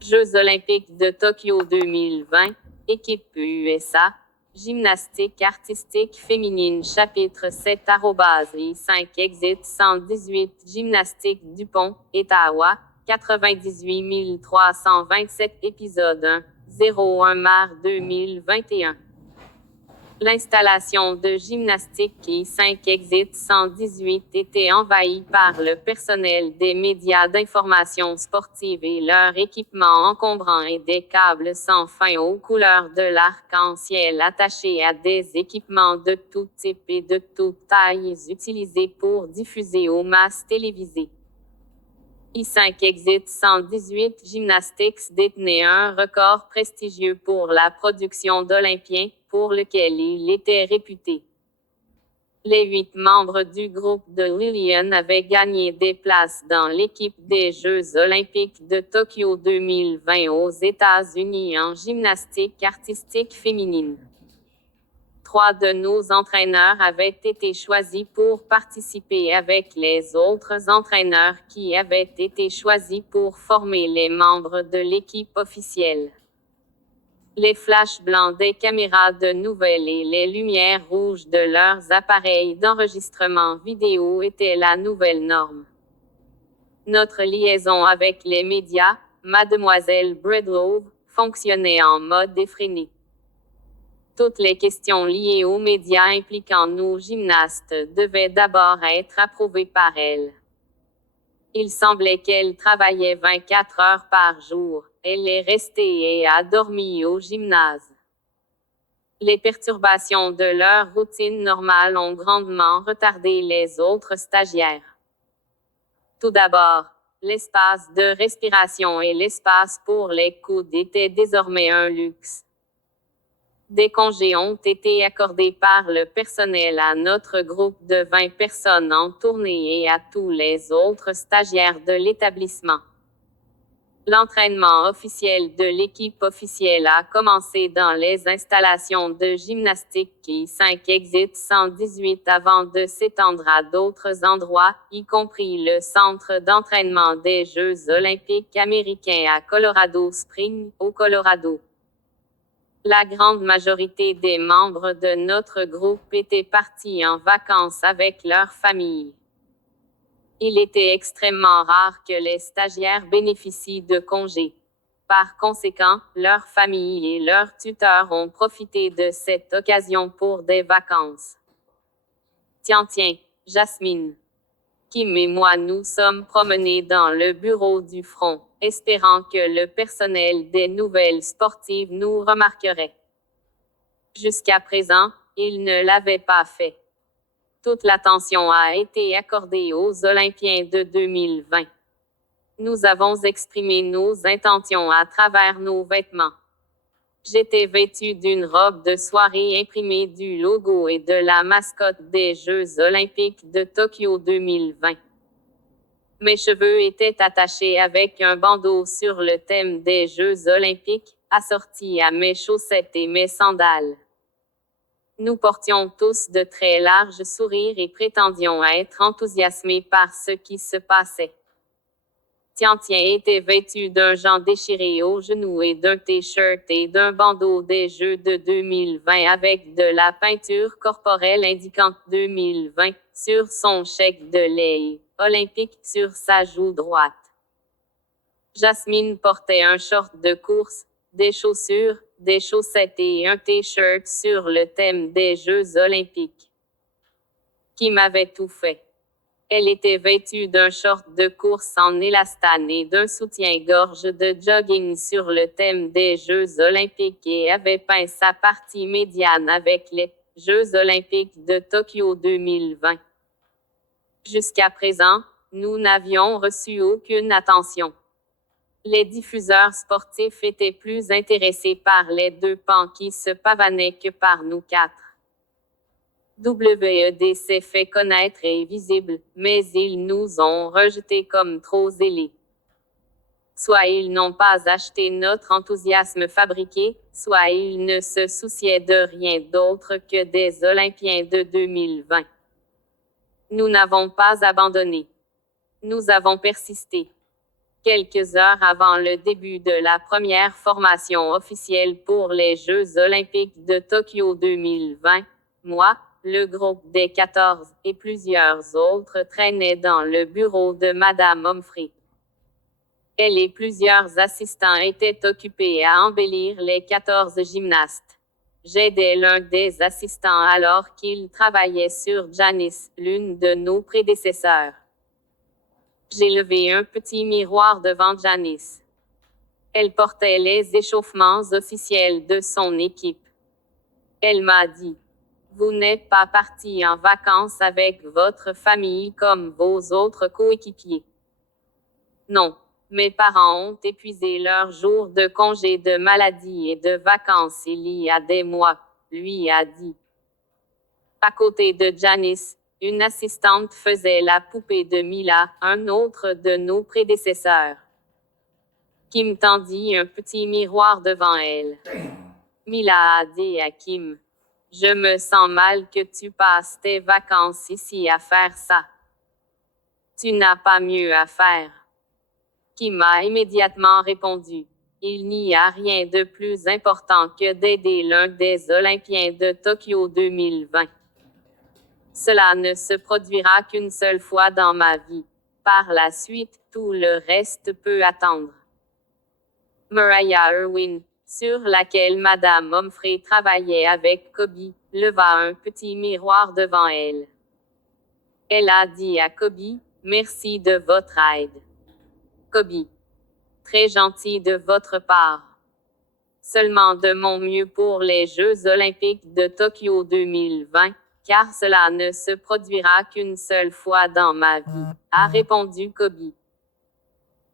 Jeux olympiques de Tokyo 2020, équipe USA, gymnastique artistique féminine chapitre 7 I5 exit 118 gymnastique Dupont, Ottawa, 98 327 épisode 1, 01 mars 2021. L'installation de gymnastique I5 Exit 118 était envahie par le personnel des médias d'information sportive et leur équipement encombrant et des câbles sans fin aux couleurs de l'arc-en-ciel attachés à des équipements de tout type et de toute taille utilisés pour diffuser aux masses télévisées. I5 Exit 118 Gymnastics détenait un record prestigieux pour la production d'Olympiens, pour lequel il était réputé. Les 8 membres du groupe de Lillian avaient gagné des places dans l'équipe des Jeux olympiques de Tokyo 2020 aux États-Unis en gymnastique artistique féminine. 3 de nos entraîneurs avaient été choisis pour participer avec les autres entraîneurs qui avaient été choisis pour former les membres de l'équipe officielle. Les flashs blancs des caméras de nouvelles et les lumières rouges de leurs appareils d'enregistrement vidéo étaient la nouvelle norme. Notre liaison avec les médias, Mademoiselle Breedlove, fonctionnait en mode effréné. Toutes les questions liées aux médias impliquant nos gymnastes devaient d'abord être approuvées par elle. Il semblait qu'elle travaillait 24 heures par jour. Elle est restée et a dormi au gymnase. Les perturbations de leur routine normale ont grandement retardé les autres stagiaires. Tout d'abord, l'espace de respiration et l'espace pour les coudes étaient désormais un luxe. Des congés ont été accordés par le personnel à notre groupe de 20 personnes en tournée et à tous les autres stagiaires de l'établissement. L'entraînement officiel de l'équipe officielle a commencé dans les installations de gymnastique I5 Exit 118 avant de s'étendre à d'autres endroits, y compris le centre d'entraînement des Jeux olympiques américains à Colorado Springs, au Colorado. La grande majorité des membres de notre groupe étaient partis en vacances avec leurs familles. Il était extrêmement rare que les stagiaires bénéficient de congés. Par conséquent, leurs familles et leurs tuteurs ont profité de cette occasion pour des vacances. Tiens, Jasmine. Kim et moi nous sommes promenés dans le bureau du front, espérant que le personnel des nouvelles sportives nous remarquerait. Jusqu'à présent, il ne l'avait pas fait. Toute l'attention a été accordée aux Olympiens de 2020. Nous avons exprimé nos intentions à travers nos vêtements. J'étais vêtue d'une robe de soirée imprimée du logo et de la mascotte des Jeux olympiques de Tokyo 2020. Mes cheveux étaient attachés avec un bandeau sur le thème des Jeux olympiques, assorti à mes chaussettes et mes sandales. Nous portions tous de très larges sourires et prétendions être enthousiasmés par ce qui se passait. Tiens était vêtu d'un jean déchiré aux genoux et d'un t-shirt et d'un bandeau des Jeux de 2020 avec de la peinture corporelle indiquant 2020 sur son chèque de lait olympique sur sa joue droite. Jasmine portait un short de course, des chaussures, des chaussettes et un t-shirt sur le thème des Jeux olympiques. Kim avait tout fait. Elle était vêtue d'un short de course en élastane et d'un soutien-gorge de jogging sur le thème des Jeux olympiques et avait peint sa partie médiane avec les Jeux olympiques de Tokyo 2020. Jusqu'à présent, nous n'avions reçu aucune attention. Les diffuseurs sportifs étaient plus intéressés par les 2 pans qui se pavanaient que par nous 4. WED s'est fait connaître et visible, mais ils nous ont rejetés comme trop zélés. Soit ils n'ont pas acheté notre enthousiasme fabriqué, soit ils ne se souciaient de rien d'autre que des Olympiens de 2020. Nous n'avons pas abandonné. Nous avons persisté. Quelques heures avant le début de la première formation officielle pour les Jeux olympiques de Tokyo 2020, moi, le groupe des 14 et plusieurs autres traînaient dans le bureau de Madame Humphrey. Elle et plusieurs assistants étaient occupés à embellir les 14 gymnastes. J'aidais l'un des assistants alors qu'il travaillait sur Janice, l'une de nos prédécesseurs. J'ai levé un petit miroir devant Janice. Elle portait les échauffements officiels de son équipe. Elle m'a dit: vous n'êtes pas parti en vacances avec votre famille comme vos autres coéquipiers. Non, mes parents ont épuisé leurs jours de congé de maladie et de vacances il y a des mois, lui a dit. À côté de Janice, une assistante faisait la poupée de Mila, un autre de nos prédécesseurs. Kim tendit un petit miroir devant elle. Mila a dit à Kim: je me sens mal que tu passes tes vacances ici à faire ça. Tu n'as pas mieux à faire. Kim a immédiatement répondu: il n'y a rien de plus important que d'aider l'un des Olympiens de Tokyo 2020. Cela ne se produira qu'une seule fois dans ma vie. Par la suite, tout le reste peut attendre. Mariah Irwin, sur laquelle Madame Humphrey travaillait avec Kobe, leva un petit miroir devant elle. Elle a dit à Kobe: merci de votre aide. Kobe: très gentil de votre part. Seulement de mon mieux pour les Jeux olympiques de Tokyo 2020, car cela ne se produira qu'une seule fois dans ma vie, a répondu Kobe.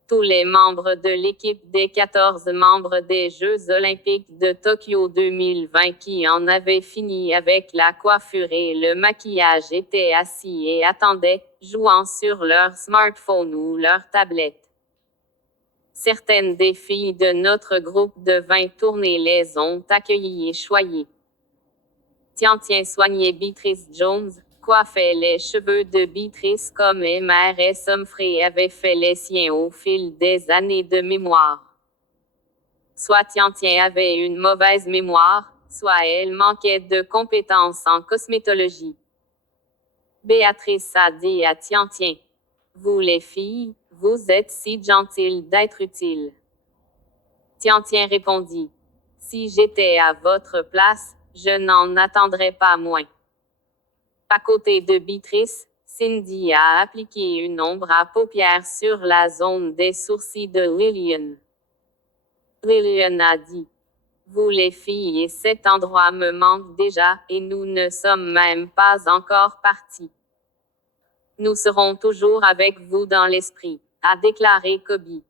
Tous les membres de l'équipe des 14 membres des Jeux olympiques de Tokyo 2020 qui en avaient fini avec la coiffure et le maquillage étaient assis et attendaient, jouant sur leur smartphone ou leur tablette. Certaines des filles de notre groupe de 20 tournées les ont accueillies et choyées. Tian soignait Beatrice Jones, coiffait les cheveux de Beatrice comme Mrs. Humphrey avait fait les siens au fil des années de mémoire. Soit Tian avait une mauvaise mémoire, soit elle manquait de compétences en cosmétologie. Béatrice a dit à Tian: vous les filles, vous êtes si gentilles d'être utiles. Tian répondit: si j'étais à votre place, je n'en attendrais pas moins. À côté de Beatrice, Cindy a appliqué une ombre à paupières sur la zone des sourcils de Lillian. Lillian a dit: vous les filles et cet endroit me manquent déjà, et nous ne sommes même pas encore partis. Nous serons toujours avec vous dans l'esprit, a déclaré Kobe.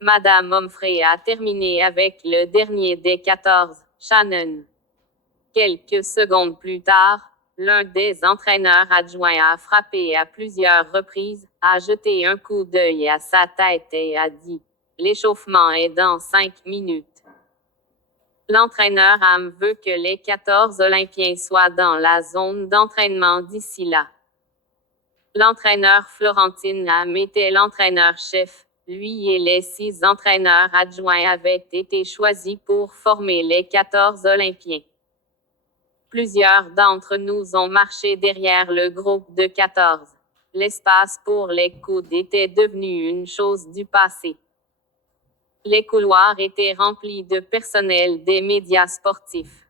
Madame Humphrey a terminé avec le dernier des 14, Shannon. Quelques secondes plus tard, l'un des entraîneurs adjoints a frappé à plusieurs reprises, a jeté un coup d'œil à sa tête et a dit: l'échauffement est dans 5 minutes. L'entraîneur Am veut que les 14 Olympiens soient dans la zone d'entraînement d'ici là. L'entraîneur Florentine Am était l'entraîneur-chef. Lui et les 6 entraîneurs adjoints avaient été choisis pour former les 14 Olympiens. Plusieurs d'entre nous ont marché derrière le groupe de 14. L'espace pour les coudes était devenu une chose du passé. Les couloirs étaient remplis de personnel des médias sportifs.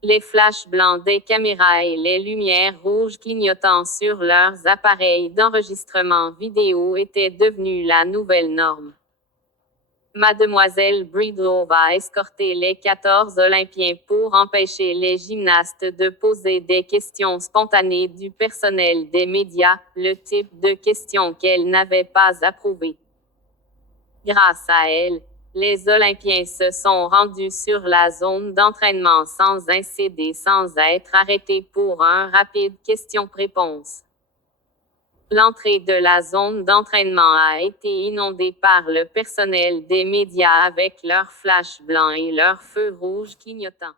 Les flashs blancs des caméras et les lumières rouges clignotant sur leurs appareils d'enregistrement vidéo étaient devenus la nouvelle norme. Mademoiselle Bridlow va escorter les 14 Olympiens pour empêcher les gymnastes de poser des questions spontanées du personnel des médias, le type de questions qu'elle n'avait pas approuvées. Grâce à elle, les Olympiens se sont rendus sur la zone d'entraînement sans incéder, sans être arrêtés pour un rapide question-réponse. L'entrée de la zone d'entraînement a été inondée par le personnel des médias avec leurs flashs blancs et leurs feux rouges clignotants.